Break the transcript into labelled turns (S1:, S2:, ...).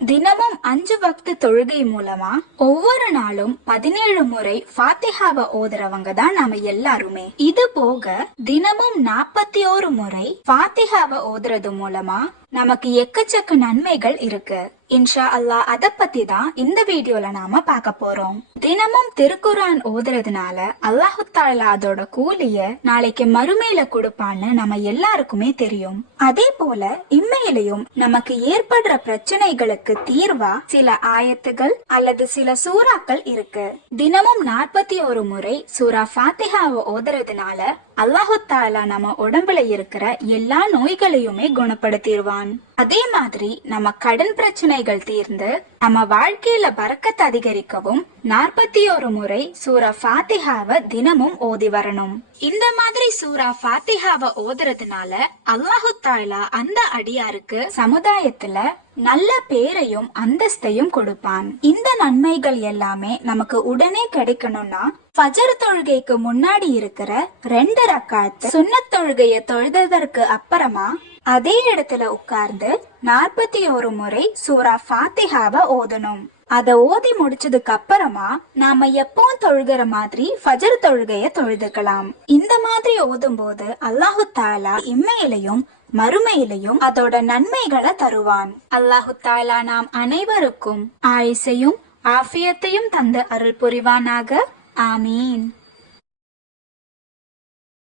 S1: தினமும் அஞ்சு பக்த தொழுகை மூலமா ஒவ்வொரு நாளும் பதினேழு முறை ஃபாத்திஹாவை ஓதுறவங்க தான் நாம எல்லாருமே. இது போக தினமும் நாற்பத்தி ஓரு முறை ஃபாத்திஹாவை ஓதுறது மூலமா நமக்கு எக்கச்சக்க நன்மைகள் இருக்கு. இன்ஷா அல்லாஹ் அத பத்தி தான் இந்த வீடியோல நாம பார்க்க போறோம். தினமும் திருக்குரான் ஓதுறதுனால அல்லாஹு தாலா அதோட கூலிய நாளைக்கு மறுமையில கொடுப்பான்னு நம்ம எல்லாருக்குமே தெரியும். அதே போல இம்மையிலையும் நமக்கு ஏற்படுற பிரச்சனைகளுக்கு தீர்வா? சில ஆயத்துகள் அல்லது சில சூறாக்கள் இருக்கு. தினமும் நாற்பத்தி ஒரு முறை சூரா ஃபாத்திஹாவை ஓதுறதுனால அல்லாஹு தாலா நம்ம உடம்புல இருக்கிற எல்லா நோய்களையுமே குணப்படுத்திடுவான். அதே மாதிரி நம்ம கடன் பிரச்சனைகள் தீர்ந்து நம்ம வாழ்க்கையில பறக்கத் அதிகரிக்கவும் நாற்பத்தி ஒரு முறை சூரா ஃபாத்திஹாவை தினமும் ஓதி வரணும். இந்த மாதிரி சூரா ஃபாத்திஹாவை ஓதுறதுனால அல்லாஹு தாலா அந்த அடியாருக்கு சமுதாயத்துல நல்ல பேரையும் அந்தஸ்தையும் கொடுப்பான். இந்த நன்மைகள் எல்லாமே நமக்கு உடனே கிடைக்கணும்னா ஃபஜர் தொழுகைக்கு முன்னாடி இருக்கிற ரெண்டு ரக்காத்து சுண்ணத் தொழுகைய தொழுததற்கு அப்புறமா அதே இடத்துல உட்கார்ந்து நாற்பத்தி ஒரு முறை சூரா ஃபாத்திஹாவை ஓதணும். அத ஓதி முடிச்சதுக்கு அப்புறமா நாம எப்பவும் தொழுகிற மாதிரி ஃபஜர் தொழுகைய தொழுதுக்கலாம். இந்த மாதிரி ஓதும் போது அல்லாஹு தாலா இம்மையிலையும் மறுமையிலையும் அதோட நன்மைகளை தருவான். அல்லாஹு தாலா நாம் அனைவருக்கும் ஆயுசையும் ஆஃபியத்தையும் தந்து அருள் புரிவானாக. ஆமீன்.